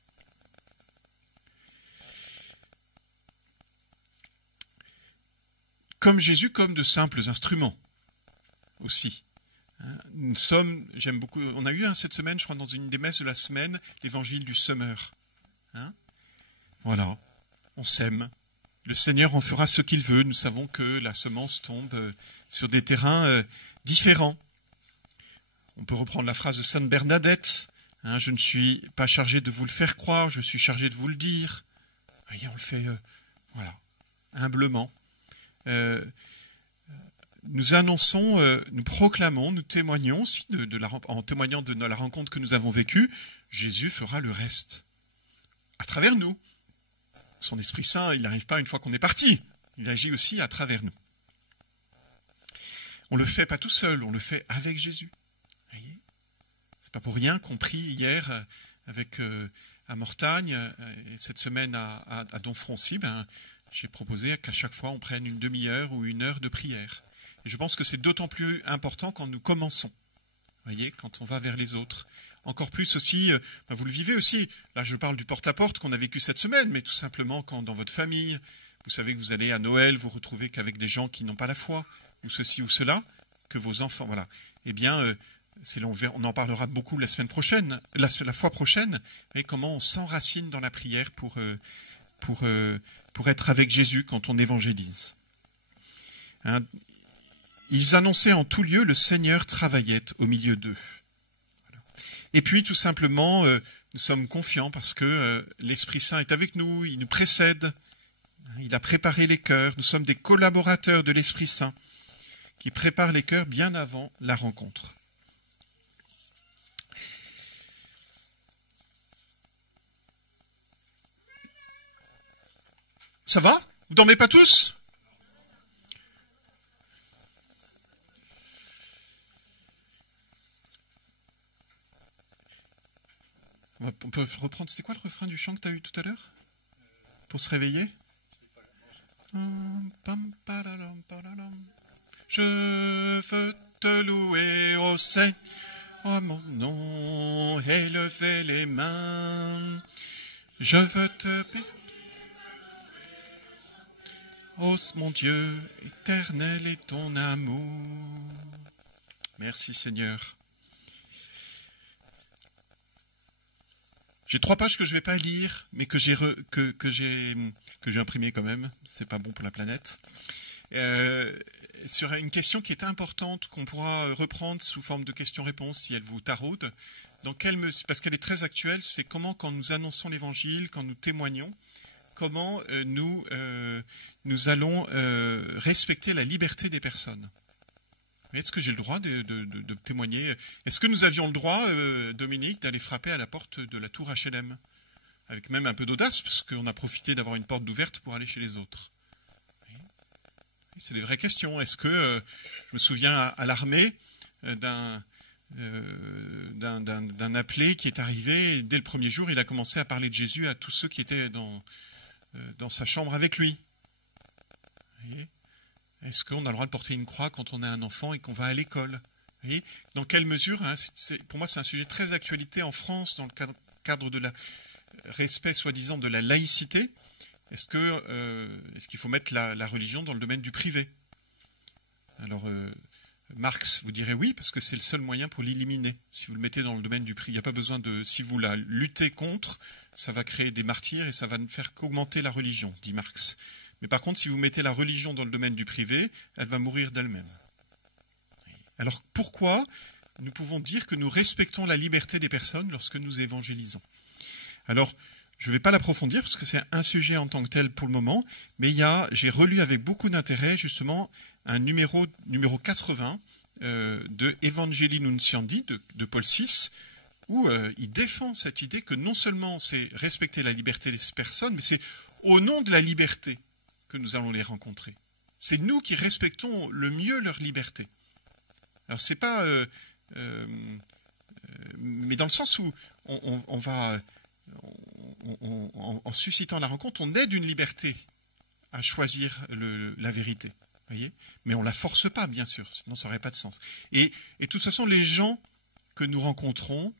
Comme Jésus, comme de simples instruments aussi. Nous sommes, j'aime beaucoup, on a eu cette semaine, je crois, dans une des messes de la semaine, l'évangile du semeur. Voilà, on sème. Le Seigneur en fera ce qu'il veut. Nous savons que la semence tombe sur des terrains différents. On peut reprendre la phrase de Sainte Bernadette. Je ne suis pas chargé de vous le faire croire, je suis chargé de vous le dire. Vous voyez, on le fait, voilà, humblement. Nous annonçons, nous proclamons, nous témoignons aussi, en témoignant de la rencontre que nous avons vécue, Jésus fera le reste. À travers nous. Son Esprit Saint, il n'arrive pas une fois qu'on est parti. Il agit aussi à travers nous. On ne le fait pas tout seul, on le fait avec Jésus. Voyez, c'est pas pour rien qu'on prie hier avec à Mortagne, et cette semaine à Donfrancy, j'ai proposé qu'à chaque fois on prenne une demi-heure ou une heure de prière. Et je pense que c'est d'autant plus important quand nous commençons. Voyez, quand on va vers les autres. Encore plus aussi, vous le vivez aussi, là je parle du porte-à-porte qu'on a vécu cette semaine, mais tout simplement quand dans votre famille, vous savez que vous allez à Noël, vous retrouvez qu'avec des gens qui n'ont pas la foi, ou ceci ou cela, que vos enfants, voilà. Eh bien, on en parlera beaucoup la semaine prochaine, la fois prochaine, et comment on s'enracine dans la prière pour être avec Jésus quand on évangélise. Ils annonçaient en tout lieu, le Seigneur travaillait au milieu d'eux. Et puis, tout simplement, nous sommes confiants parce que l'Esprit Saint est avec nous, il nous précède, il a préparé les cœurs. Nous sommes des collaborateurs de l'Esprit Saint qui prépare les cœurs bien avant la rencontre. Ça va? Vous dormez pas tous? On peut reprendre, c'était quoi le refrain du chant que tu as eu tout à l'heure? Pour se réveiller? Je veux te louer au Seigneur, oh mon nom, élever les mains. Je veux te... Oh mon Dieu, éternel est ton amour. Merci Seigneur. J'ai 3 pages que je ne vais pas lire, mais que j'ai imprimées quand même. C'est pas bon pour la planète. Sur une question qui est importante, qu'on pourra reprendre sous forme de questions-réponses si elle vous taraude. Parce qu'elle est très actuelle, c'est comment, quand nous annonçons l'Évangile, quand nous témoignons, comment nous allons respecter la liberté des personnes. Est-ce que j'ai le droit de témoigner? Est-ce que nous avions le droit, Dominique, d'aller frapper à la porte de la tour HLM? Avec même un peu d'audace, parce qu'on a profité d'avoir une porte ouverte pour aller chez les autres. C'est des vraies questions. Est-ce que, je me souviens à l'armée d'un appelé qui est arrivé, et dès le premier jour, il a commencé à parler de Jésus à tous ceux qui étaient dans sa chambre avec lui. Vous voyez? Est-ce qu'on a le droit de porter une croix quand on a un enfant et qu'on va à l'école? Vous voyez? Dans quelle mesure, pour moi c'est un sujet très d'actualité en France, dans le cadre de la respect soi-disant de la laïcité. Est-ce qu'il faut mettre la religion dans le domaine du privé? Alors, Marx vous dirait oui, parce que c'est le seul moyen pour l'éliminer. Si vous le mettez dans le domaine du privé, il n'y a pas besoin de... Si vous la luttez contre, ça va créer des martyrs et ça va ne faire qu'augmenter la religion, dit Marx. Mais par contre, si vous mettez la religion dans le domaine du privé, elle va mourir d'elle-même. Alors pourquoi nous pouvons dire que nous respectons la liberté des personnes lorsque nous évangélisons? Alors, je ne vais pas l'approfondir parce que c'est un sujet en tant que tel pour le moment, mais j'ai relu avec beaucoup d'intérêt justement un numéro 80 de Evangelii Nunciandi de Paul VI, où il défend cette idée que non seulement c'est respecter la liberté des personnes, mais c'est au nom de la liberté que nous allons les rencontrer. C'est nous qui respectons le mieux leur liberté. Alors c'est pas... mais dans le sens où en suscitant la rencontre, on aide une liberté à choisir la vérité. Voyez, mais on ne la force pas, bien sûr, sinon ça n'aurait pas de sens. Et de toute façon, les gens que nous rencontrons,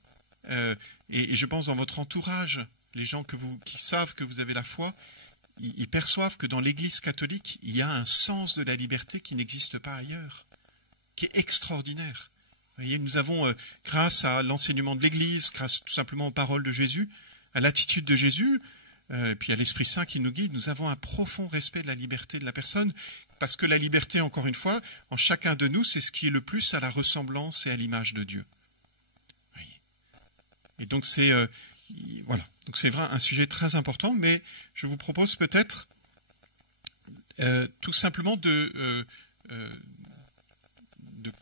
et je pense dans votre entourage, les gens qui savent que vous avez la foi, ils perçoivent que dans l'Église catholique, il y a un sens de la liberté qui n'existe pas ailleurs, qui est extraordinaire. Vous voyez, nous avons, grâce à l'enseignement de l'Église, grâce tout simplement aux paroles de Jésus, à l'attitude de Jésus, et puis à l'Esprit Saint qui nous guide, nous avons un profond respect de la liberté de la personne, parce que la liberté, encore une fois, en chacun de nous, c'est ce qui est le plus à la ressemblance et à l'image de Dieu. Vous voyez. Et donc c'est voilà, donc c'est vraiment un sujet très important, mais je vous propose peut-être tout simplement de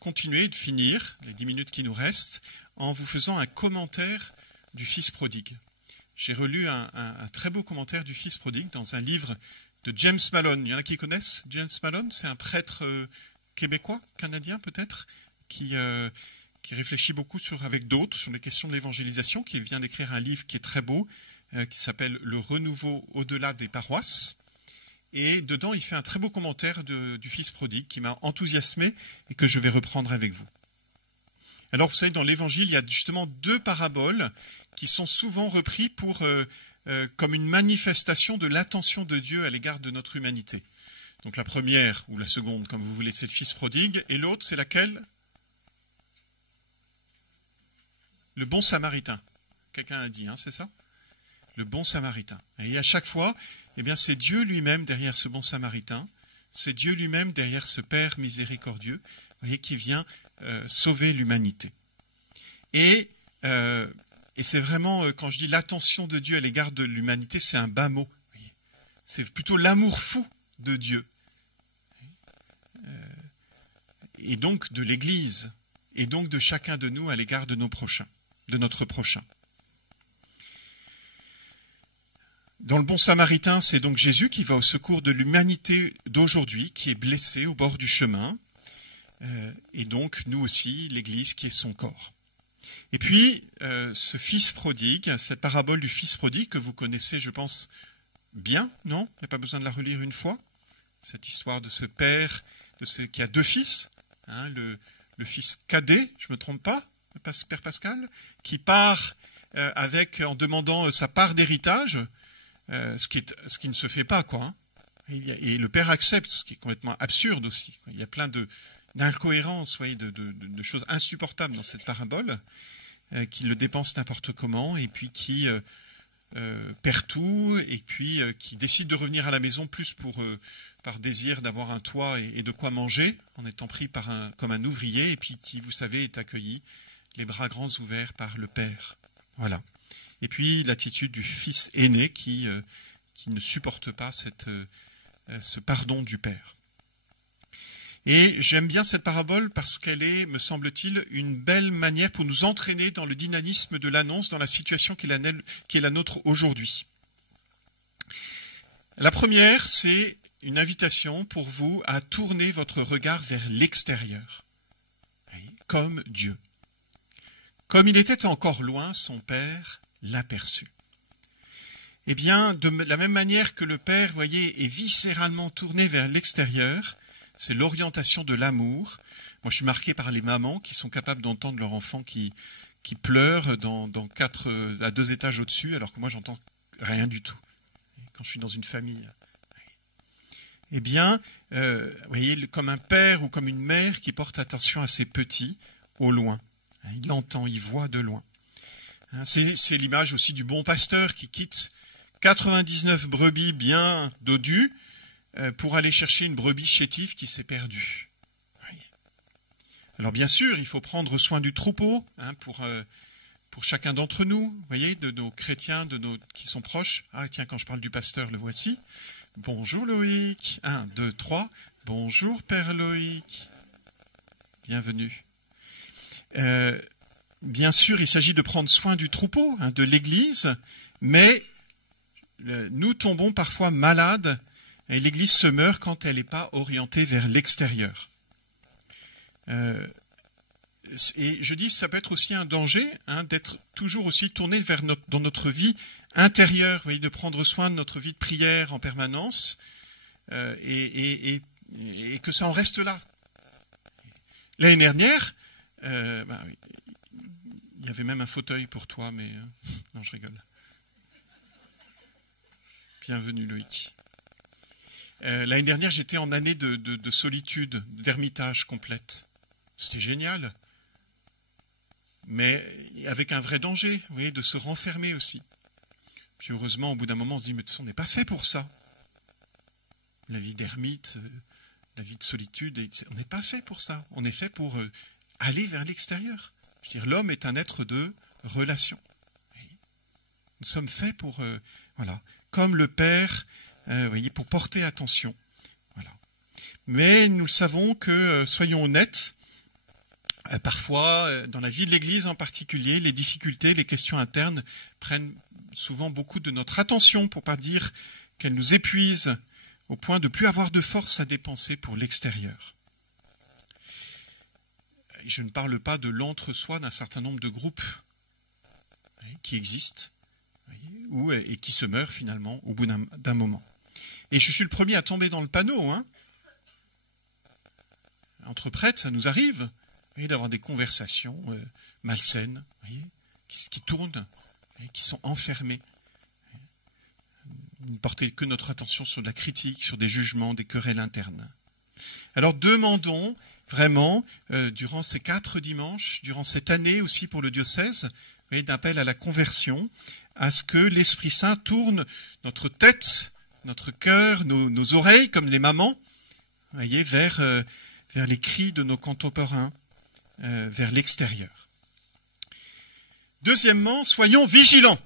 continuer, de finir les 10 minutes qui nous restent, en vous faisant un commentaire du Fils prodigue. J'ai relu un très beau commentaire du Fils prodigue dans un livre de James Malone. Il y en a qui connaissent James Malone, c'est un prêtre québécois, canadien peut-être, qui réfléchit beaucoup avec d'autres sur les questions de l'évangélisation, qui vient d'écrire un livre qui est très beau, qui s'appelle « Le renouveau au-delà des paroisses ». Et dedans, il fait un très beau commentaire du Fils prodigue qui m'a enthousiasmé et que je vais reprendre avec vous. Alors, vous savez, dans l'Évangile, il y a justement 2 paraboles qui sont souvent repris comme une manifestation de l'attention de Dieu à l'égard de notre humanité. Donc la première, ou la seconde, comme vous voulez, c'est le Fils prodigue, et l'autre, c'est laquelle? Le bon samaritain. Quelqu'un a dit, hein, c'est ça? Le bon samaritain. Et à chaque fois, eh bien, c'est Dieu lui-même derrière ce bon samaritain, c'est Dieu lui-même derrière ce Père miséricordieux, vous voyez, qui vient sauver l'humanité. Et c'est vraiment, quand je dis l'attention de Dieu à l'égard de l'humanité, c'est un bas mot. C'est plutôt l'amour fou de Dieu. Et donc de l'Église, et donc de chacun de nous à l'égard de nos prochains, de notre prochain. Dans le bon samaritain, c'est donc Jésus qui va au secours de l'humanité d'aujourd'hui, qui est blessée au bord du chemin, et donc nous aussi, l'Église qui est son corps. Et puis, ce Fils prodigue, cette parabole du Fils prodigue que vous connaissez, je pense, bien, non? Il n'y a pas besoin de la relire une fois. Cette histoire de ce père qui a 2 fils, hein, le fils cadet, je ne me trompe pas, Père Pascal, qui part en demandant sa part d'héritage, ce qui ne se fait pas, quoi. Hein. Et le père accepte, ce qui est complètement absurde aussi. Il y a plein d'incohérences, voyez, de choses insupportables dans cette parabole, qui le dépense n'importe comment, et puis qui perd tout, et puis qui décide de revenir à la maison plus par désir d'avoir un toit et de quoi manger, en étant pris comme un ouvrier, et puis qui, vous savez, est accueilli les bras grands ouverts par le père. Voilà. Et puis l'attitude du fils aîné qui ne supporte pas ce pardon du père. Et j'aime bien cette parabole parce qu'elle est, me semble-t-il, une belle manière pour nous entraîner dans le dynamisme de l'annonce, dans la situation qui est la nôtre aujourd'hui. La première, c'est une invitation pour vous à tourner votre regard vers l'extérieur, comme Dieu. Comme il était encore loin, son Père l'aperçut. Eh bien, de la même manière que le Père, voyez, est viscéralement tourné vers l'extérieur, c'est l'orientation de l'amour. Moi, je suis marqué par les mamans qui sont capables d'entendre leur enfant qui pleure à 2 étages au-dessus, alors que moi, j'entends rien du tout. Quand je suis dans une famille. Eh bien, voyez, comme un père ou comme une mère qui porte attention à ses petits au loin. Il entend, il voit de loin. C'est l'image aussi du bon pasteur qui quitte 99 brebis bien dodues pour aller chercher une brebis chétive qui s'est perdue. Alors bien sûr, il faut prendre soin du troupeau pour chacun d'entre nous, voyez, de nos chrétiens, qui sont proches. Ah tiens, quand je parle du pasteur, le voici. Bonjour Loïc. 1, 2, 3. Bonjour Père Loïc. Bienvenue. Bien sûr, il s'agit de prendre soin du troupeau, de l'Église, mais nous tombons parfois malades et l'Église se meurt quand elle n'est pas orientée vers l'extérieur. Et je dis, ça peut être aussi un danger, hein, d'être toujours aussi tourné vers dans notre vie intérieure, vous voyez, de prendre soin de notre vie de prière en permanence, et que ça en reste là. L'année dernière, oui, il y avait même un fauteuil pour toi, mais non, je rigole. Bienvenue Loïc. L'année dernière, j'étais en année de solitude, d'ermitage complète. C'était génial. Mais avec un vrai danger, vous voyez, de se renfermer aussi. Puis heureusement, au bout d'un moment, on se dit, mais on n'est pas fait pour ça. La vie d'ermite, la vie de solitude, on n'est pas fait pour ça. On est fait pour aller vers l'extérieur. Je veux dire, l'homme est un être de relation. Nous sommes faits pour, voilà, comme le Père, vous voyez, pour porter attention. Voilà. Mais nous savons que, soyons honnêtes, parfois, dans la vie de l'Église en particulier, les difficultés, les questions internes prennent souvent beaucoup de notre attention, pour ne pas dire qu'elles nous épuisent au point de ne plus avoir de force à dépenser pour l'extérieur. Je ne parle pas de l'entre-soi d'un certain nombre de groupes qui existent et qui se meurent finalement au bout d'un moment. Et je suis le premier à tomber dans le panneau. Hein. Entre prêtres, ça nous arrive d'avoir des conversations malsaines, qui tournent, qui sont enfermées. Ne portez que notre attention sur la critique, sur des jugements, des querelles internes. Alors demandons vraiment, durant ces 4 dimanches, durant cette année aussi pour le diocèse, d'appel à la conversion, à ce que l'Esprit Saint tourne notre tête, notre cœur, nos oreilles, comme les mamans, vers les cris de nos contemporains, vers l'extérieur. Deuxièmement, soyons vigilants.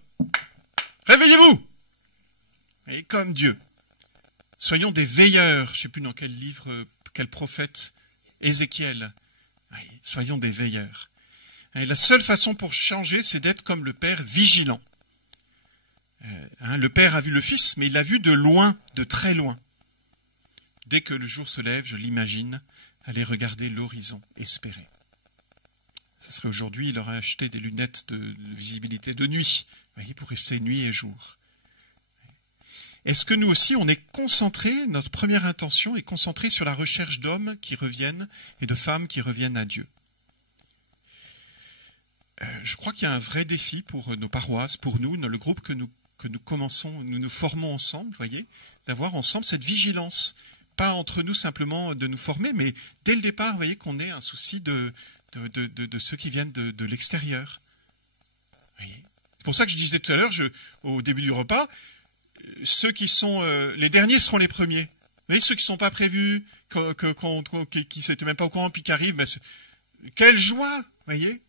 Réveillez-vous. Et comme Dieu. Soyons des veilleurs. Je ne sais plus dans quel livre, quel prophète, Ézéchiel. Soyons des veilleurs. Et la seule façon pour changer, c'est d'être comme le Père, vigilant. Le Père a vu le Fils, mais il l'a vu de loin, de très loin. Dès que le jour se lève, je l'imagine, aller regarder l'horizon, espérer. Ça serait aujourd'hui, il aurait acheté des lunettes de visibilité de nuit, pour rester nuit et jour. Est-ce que nous aussi, on est concentrés, notre première intention est concentrée sur la recherche d'hommes qui reviennent et de femmes qui reviennent à Dieu? Je crois qu'il y a un vrai défi pour nos paroisses, pour nous, le groupe que nous commençons, nous formons ensemble, voyez, d'avoir ensemble cette vigilance. Pas entre nous simplement de nous former, mais dès le départ, vous voyez, qu'on ait un souci de ceux qui viennent de l'extérieur. C'est pour ça que je disais tout à l'heure, au début du repas, ceux qui sont les derniers seront les premiers. Vous voyez, ceux qui ne sont pas prévus, qui ne s'étaient même pas au courant, puis qui arrivent, mais quelle joie, vous voyez.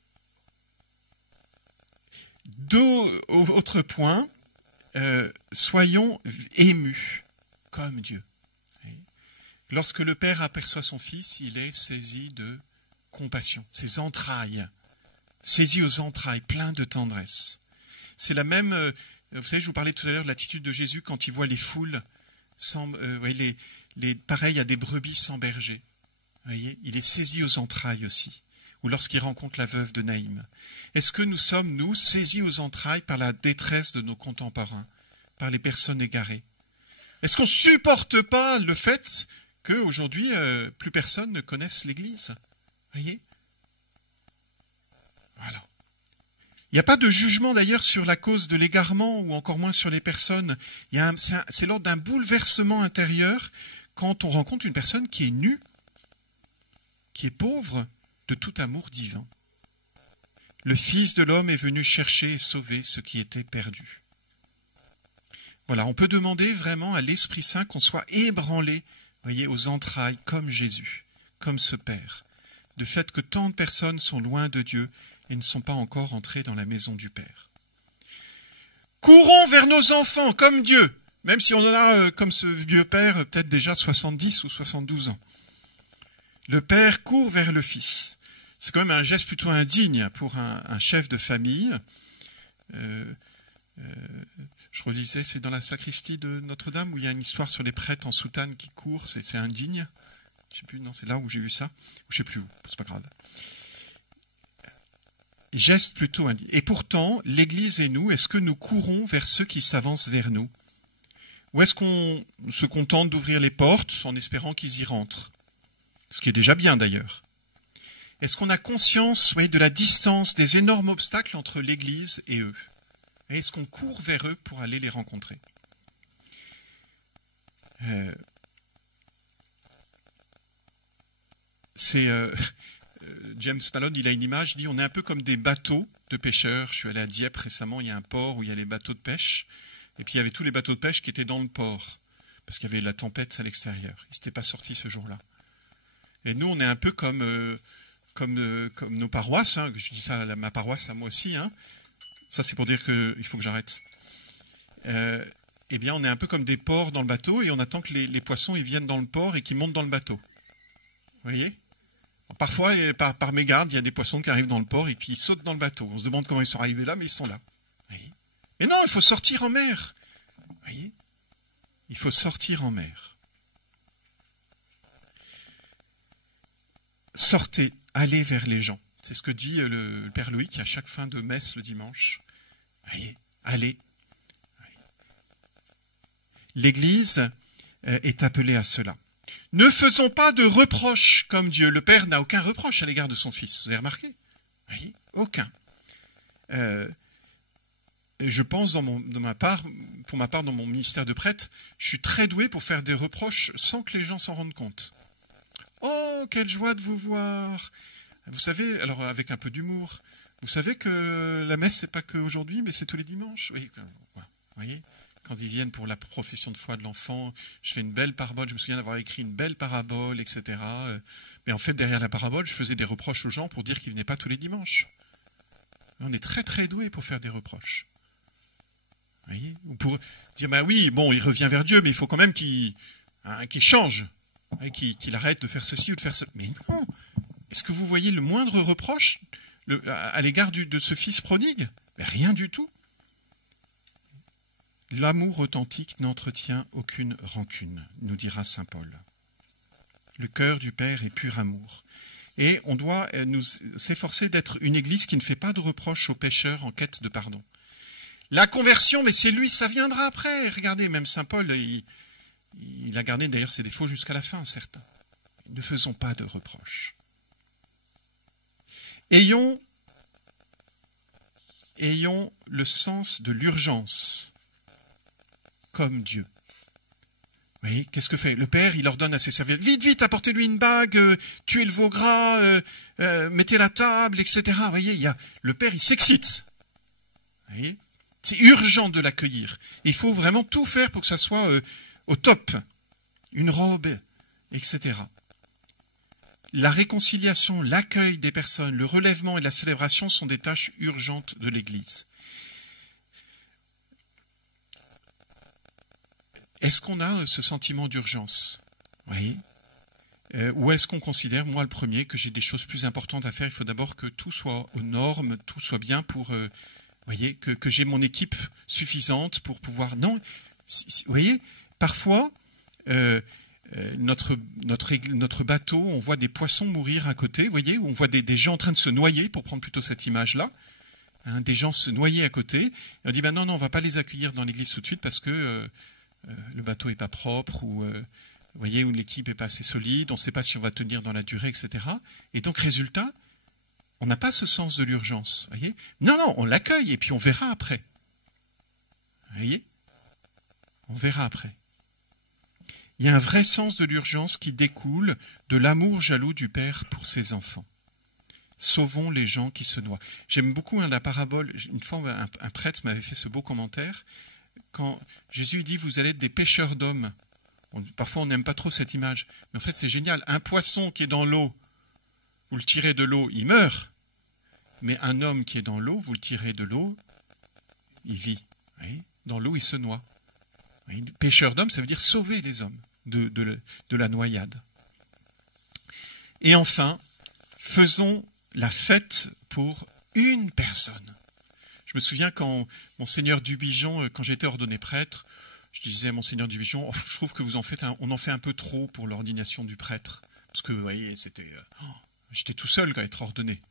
Autre point, soyons émus comme Dieu. Lorsque le Père aperçoit son Fils, il est saisi de compassion, ses entrailles, saisi aux entrailles, plein de tendresse. C'est la même, vous savez, je vous parlais tout à l'heure de l'attitude de Jésus quand il voit les foules, pareil à des brebis sans berger. Voyez, il est saisi aux entrailles aussi. Ou lorsqu'il rencontre la veuve de Naïm. Est-ce que nous sommes, nous, saisis aux entrailles par la détresse de nos contemporains, par les personnes égarées? Est-ce qu'on ne supporte pas le fait qu'aujourd'hui, plus personne ne connaisse l'Église? Voyez? Voilà. Il n'y a pas de jugement d'ailleurs sur la cause de l'égarement, ou encore moins sur les personnes. C'est lors d'un bouleversement intérieur quand on rencontre une personne qui est nue, qui est pauvre, de tout amour divin. Le Fils de l'homme est venu chercher et sauver ce qui était perdu. Voilà, on peut demander vraiment à l'Esprit Saint qu'on soit ébranlé, voyez, aux entrailles comme Jésus, comme ce Père, du fait que tant de personnes sont loin de Dieu et ne sont pas encore entrées dans la maison du Père. Courons vers nos enfants comme Dieu, même si on en a, comme ce vieux Père, peut-être déjà 70 ou 72 ans. Le Père court vers le Fils. C'est quand même un geste plutôt indigne pour un chef de famille. Je relisais, c'est dans la sacristie de Notre-Dame où il y a une histoire sur les prêtres en soutane qui courent. C'est indigne. Je sais plus, non, c'est là où j'ai vu ça. Ou je sais plus où, c'est pas grave. geste plutôt indigne. Et pourtant, l'Église et nous, est-ce que nous courons vers ceux qui s'avancent vers nous? Ou est-ce qu'on se contente d'ouvrir les portes en espérant qu'ils y rentrent? Ce qui est déjà bien d'ailleurs. Est-ce qu'on a conscience de la distance, des énormes obstacles entre l'Église et eux? Et est-ce qu'on court vers eux pour aller les rencontrer? James Malone, il a une image, il dit on est un peu comme des bateaux de pêcheurs. Je suis allé à Dieppe récemment, il y a un port où il y a les bateaux de pêche, et puis il y avait tous les bateaux de pêche qui étaient dans le port, parce qu'il y avait la tempête à l'extérieur. Ils n'étaient pas sortis ce jour-là. Et nous, on est un peu comme nos paroisses, hein. Je dis ça à ma paroisse, à moi aussi. Hein. Ça, c'est pour dire qu'il faut que j'arrête. Eh bien, on est un peu comme des porcs dans le bateau, et on attend que les poissons ils viennent dans le port et qu'ils montent dans le bateau. Vous voyez? Parfois, par mégarde, il y a des poissons qui arrivent dans le port et puis ils sautent dans le bateau. On se demande comment ils sont arrivés là, mais ils sont là. Et non, il faut sortir en mer. Vous voyez? Il faut sortir en mer. Sortez, allez vers les gens. C'est ce que dit le Père Louis qui à chaque fin de messe le dimanche. Vous voyez? Allez. L'Église est appelée à cela. Ne faisons pas de reproches comme Dieu. Le Père n'a aucun reproche à l'égard de son Fils. Vous avez remarqué? Oui, aucun. Et je pense, pour ma part, dans mon ministère de prêtre, je suis très doué pour faire des reproches sans que les gens s'en rendent compte. Oh, quelle joie de vous voir! Vous savez, alors avec un peu d'humour, vous savez que la messe, c'est pas qu'aujourd'hui, mais c'est tous les dimanches. Oui, vous voyez? Quand ils viennent pour la profession de foi de l'enfant, je fais une belle parabole, je me souviens d'avoir écrit une belle parabole, etc. Mais en fait, derrière la parabole, je faisais des reproches aux gens pour dire qu'ils ne venaient pas tous les dimanches. On est très très doué pour faire des reproches. Vous voyez? Ou pour dire, bah oui, bon, il revient vers Dieu, mais il faut quand même qu'il change, qu'il arrête de faire ceci ou de faire cela. Mais non! Est-ce que vous voyez le moindre reproche à l'égard de ce fils prodigue? Mais rien du tout. L'amour authentique n'entretient aucune rancune, nous dira saint Paul. Le cœur du Père est pur amour. Et on doit nous s'efforcer d'être une Église qui ne fait pas de reproches aux pécheurs en quête de pardon. La conversion, mais c'est lui, ça viendra après. Regardez, même saint Paul, il a gardé d'ailleurs ses défauts jusqu'à la fin, certains. Ne faisons pas de reproches. Ayons le sens de l'urgence. Comme Dieu. Vous voyez, qu'est-ce que fait? Le Père, il ordonne à ses serviteurs, vite, vite, apportez-lui une bague, tuez le veau gras, mettez la table, etc. Vous voyez, le Père, il s'excite. Vous voyez? C'est urgent de l'accueillir. Il faut vraiment tout faire pour que ça soit au top. Une robe, etc. La réconciliation, l'accueil des personnes, le relèvement et la célébration sont des tâches urgentes de l'Église. Est-ce qu'on a ce sentiment d'urgence? Oui. Ou est-ce qu'on considère, moi le premier, que j'ai des choses plus importantes à faire? Il faut d'abord que tout soit aux normes, tout soit bien pour, voyez, que j'ai mon équipe suffisante pour pouvoir... Non, vous voyez, parfois, notre bateau, on voit des poissons mourir à côté, vous voyez, où on voit des gens en train de se noyer, pour prendre plutôt cette image-là. Hein, des gens se noyer à côté. Et on dit, ben non, on ne va pas les accueillir dans l'église tout de suite parce que... le bateau n'est pas propre, ou vous voyez, où l'équipe n'est pas assez solide, on ne sait pas si on va tenir dans la durée, etc. Et donc, résultat, on n'a pas ce sens de l'urgence. Voyez? Non, on l'accueille et puis on verra après. Vous voyez? On verra après. Il y a un vrai sens de l'urgence qui découle de l'amour jaloux du Père pour ses enfants. Sauvons les gens qui se noient. J'aime beaucoup la parabole. Une fois, un prêtre m'avait fait ce beau commentaire. Quand Jésus dit « vous allez être des pêcheurs d'hommes », parfois on n'aime pas trop cette image, mais en fait c'est génial. Un poisson qui est dans l'eau, vous le tirez de l'eau, il meurt. Mais un homme qui est dans l'eau, vous le tirez de l'eau, il vit. Oui, dans l'eau, il se noie. Oui, pêcheur d'hommes, ça veut dire sauver les hommes de la noyade. Et enfin, faisons la fête pour une personne. Je me souviens quand Monseigneur Dubigeon, quand j'étais ordonné prêtre, je disais à Monseigneur Dubigeon, oh, je trouve que on en fait un peu trop pour l'ordination du prêtre. Parce que, vous voyez, j'étais tout seul à être ordonné.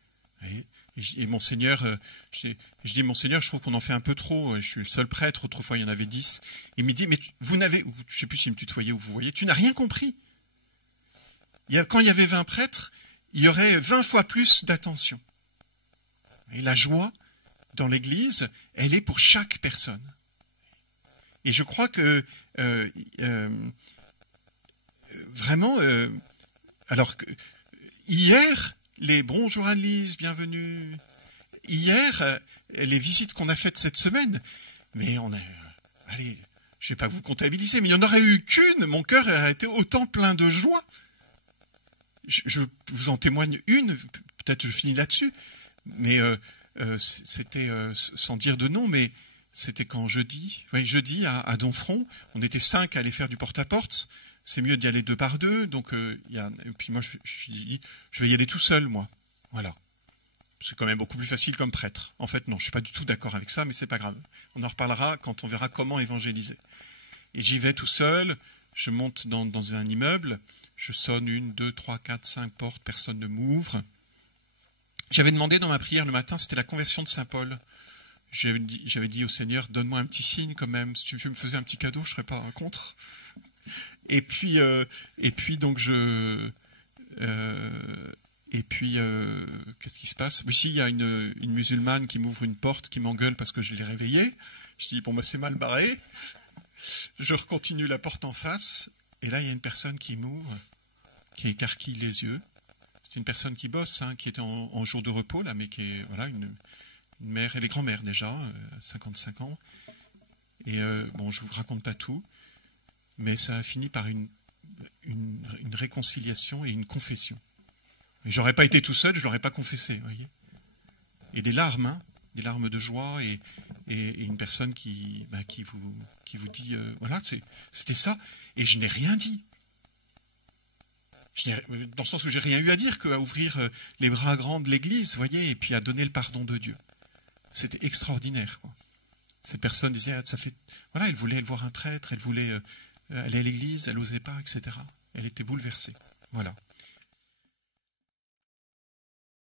Et Monseigneur, je dis, Monseigneur, je trouve qu'on en fait un peu trop. Je suis le seul prêtre. Autrefois, il y en avait 10. Il me dit, mais vous n'avez, je ne sais plus si me tutoyez ou vous voyez, tu n'as rien compris. Quand il y avait 20 prêtres, il y aurait 20 fois plus d'attention. Et la joie dans l'Église, elle est pour chaque personne. Et je crois que vraiment, alors que hier, bonjour Annelise, bienvenue. Hier, les visites qu'on a faites cette semaine, mais allez, je ne vais pas vous comptabiliser, mais il n'y en aurait eu qu'une. Mon cœur a été autant plein de joie. Je vous en témoigne une, peut-être je finis là-dessus, mais c'était, sans dire de nom, mais c'était quand jeudi à Donfront, on était 5 à aller faire du porte-à-porte. C'est mieux d'y aller 2 par 2, donc et puis moi je vais y aller tout seul, moi. Voilà. C'est quand même beaucoup plus facile comme prêtre. En fait, non, je suis pas du tout d'accord avec ça, mais c'est pas grave. On en reparlera quand on verra comment évangéliser. Et j'y vais tout seul, je monte dans un immeuble, je sonne 1, 2, 3, 4, 5 portes, personne ne m'ouvre. J'avais demandé dans ma prière le matin, c'était la conversion de Saint Paul. J'avais dit au Seigneur, donne-moi un petit signe quand même, si tu me faisais un petit cadeau, je ne serais pas contre. Et puis donc qu'est-ce qui se passe? Ici, il y a une musulmane qui m'ouvre une porte, qui m'engueule parce que je l'ai réveillée. Je dis, bon, bah, c'est mal barré. Je recontinue la porte en face, et là, il y a une personne qui m'ouvre, qui écarquille les yeux. C'est une personne qui bosse, qui était en jour de repos, là, mais qui est, voilà, une mère, elle est grand-mère déjà, 55 ans. Et bon, je ne vous raconte pas tout, mais ça a fini par une réconciliation et une confession. Et j'aurais pas été tout seul, je l'aurais pas confessé, vous voyez. Et des larmes de joie et une personne qui vous dit, voilà, c'était ça. Et je n'ai rien dit. Dans le sens où j'ai rien eu à dire qu'à ouvrir les bras grands de l'Église, vous voyez, et puis à donner le pardon de Dieu. C'était extraordinaire, quoi. Cette personne disait, voilà, elle voulait voir un prêtre, elle voulait aller à l'Église, elle n'osait pas, etc. Elle était bouleversée. Voilà.